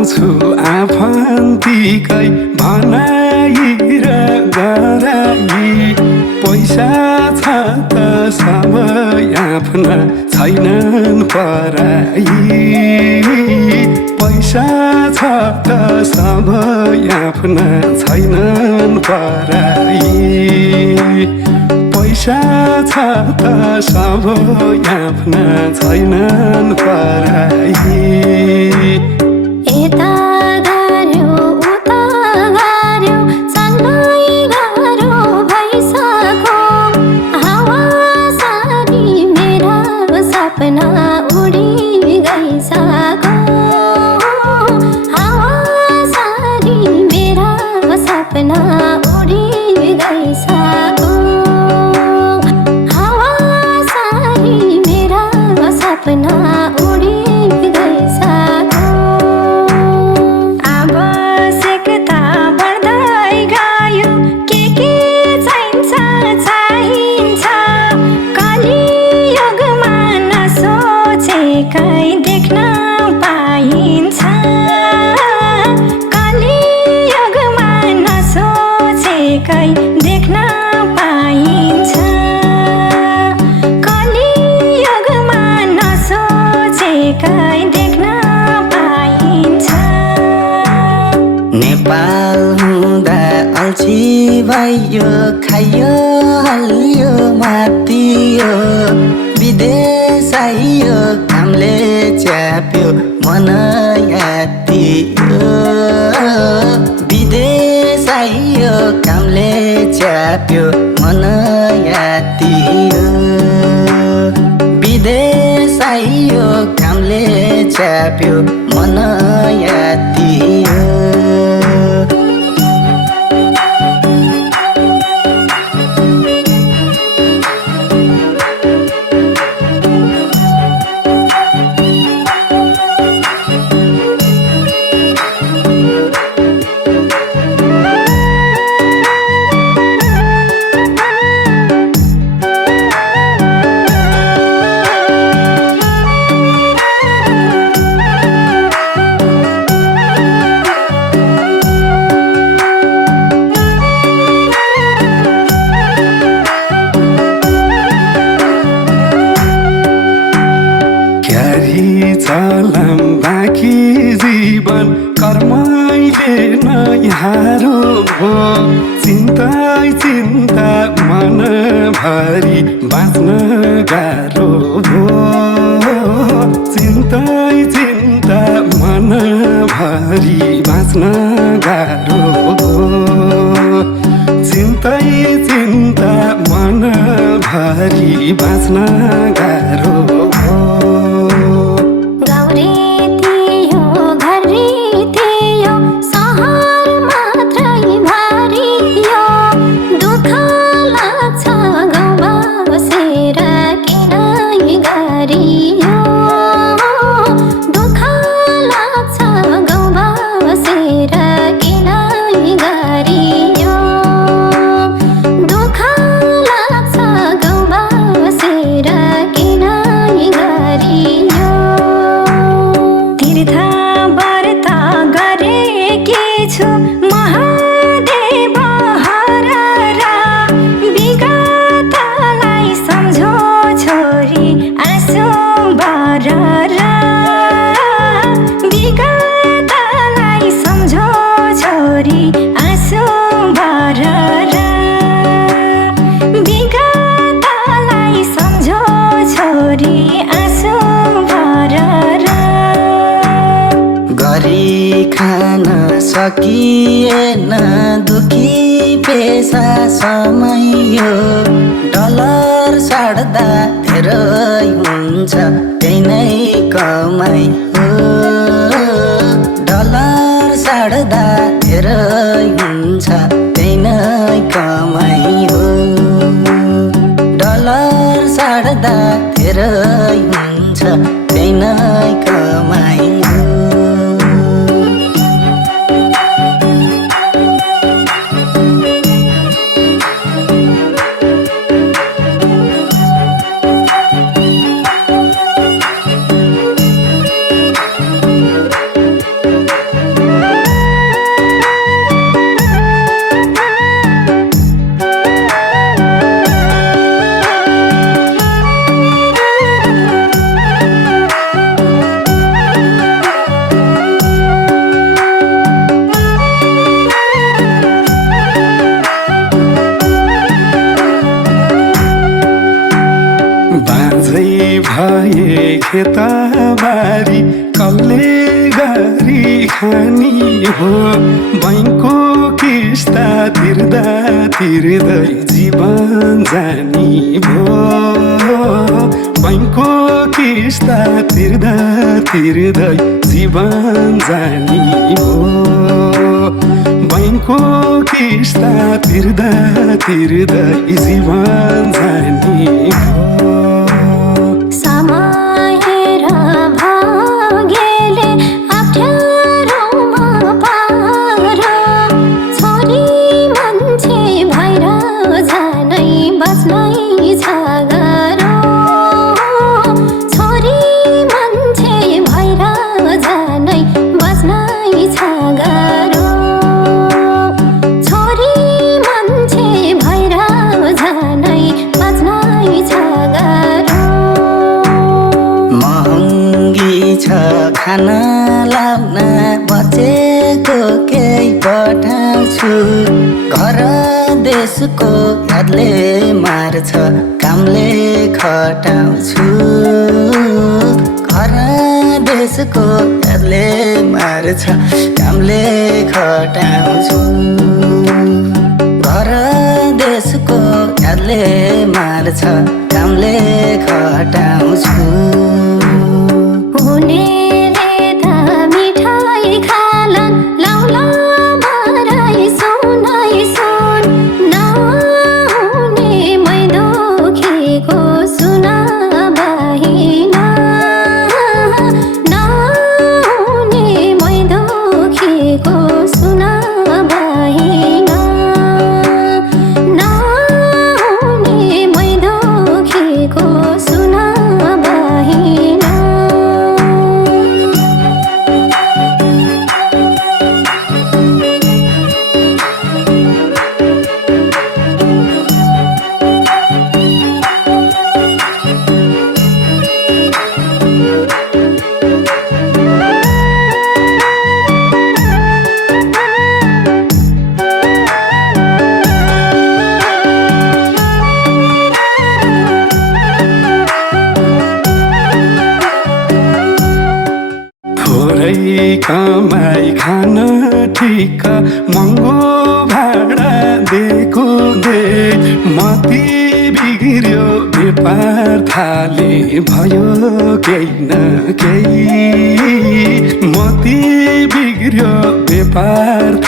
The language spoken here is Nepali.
आउँछु आफन्तीकै भनाइ र गराई। पैसा छ त सबै आफ्ना छैनन् पराई। पैसा छ त सबै आफ्ना छैनन् पराई। पैसा छ त सबै आफ्ना छैनन् पराई। यता गर्यो उता गर्यो चल्नै गाह्रो भइसक्यो। हावा सारी मेरा सपना उडी गइसक्यो। हावा सारी मेरा सपना उडी गइसक्यो। हावा सारी मेरा सपना उडी गइसक्यो। आवश्यकता बढ्दै गयो के चाहिन्छ चाहिन्छ। कलियुगमा नसोचेकै देख्न पाइन्छ। कलियुगमा नसोचेकै देख्न पाइन्छ। कलियुगमा नसोचेकै देख्न पाइन्छ। नेपाल हुँदा अल्छी भयो खाइयो हल्लियो मातियो। विदेश आइयो कामले च्याप्यो मन यातियो। विदेश आइयो कामले च्याप्यो मन यातियो। विदेश आइयो कामले च्याप्यो मन यातियो। चलाम बाँकी जीवन कर्मैले नै हारो भो। चिन्तै चिन्ता मनभरि बाँच्न गाह्रो भो। चिन्तै चिन्ता मनभरि बाँच्न गाह्रो भो। चिन्तै चिन्ता मनभरि बाँच्न गाह्रो भो। महादेव हरर विगतलाई सम्झो छोरी आँसु बरर। विगतलाई सम्झो छोरी आँसु बरर। विगतलाई सम्झो छोरी आँसु बरर। गरी खान सकिएन दुखी पेसा समय यो। डलर साड्दा धेरै हुन्छ त्यही नै कमाइ हो। डलर साड्दा धेरै हुन्छ त्यही नै कमाइ हो। डलर साड्दा धेरै हुन्छ त्यही नै कमाइ हो। बाझै भए खेतबारी कसले गरी खानी हो बैंकको किस्ता तिर्दा तिर्दै जीवन जानी भो बैंकको किस्ता तिर्दा तिर्दै जीवन जानी भो बैंकको किस्ता तिर्दा तिर्दै जीवन जानी भो समय र भाग्यले अप्ठ्यारोमा पार छोरी मान्छे भएर जानै बस्नै छ गाह्रो छोरी मान्छे भएर जानै बस्नै छ गाह्रो छोरी मान्छे भएर जानै बस्नै छ गाह्रो महँगी छ खाना लाउन बचेको केही पठाउँछु घर देशको यादले मार्छ कामले खटाउँछु घर देशको यादले मार्छ कामले खटाउँछु घर देशको यादले मार्छ कामले खटाउँछु हुनेले त मिठाई खालान् लाउला भराई सुनाई सुन नहुने मै दुखेको सुना बहिना नहुने मै दुखेको सुना बहिना नहुने मै दुखेको सुना बहिना थोरै कमाई खान ठिक महँगो भाडा दिएको दे मती बिग्रियो व्यापार थाले भयो केही न केही मती बिग्रियो व्यापार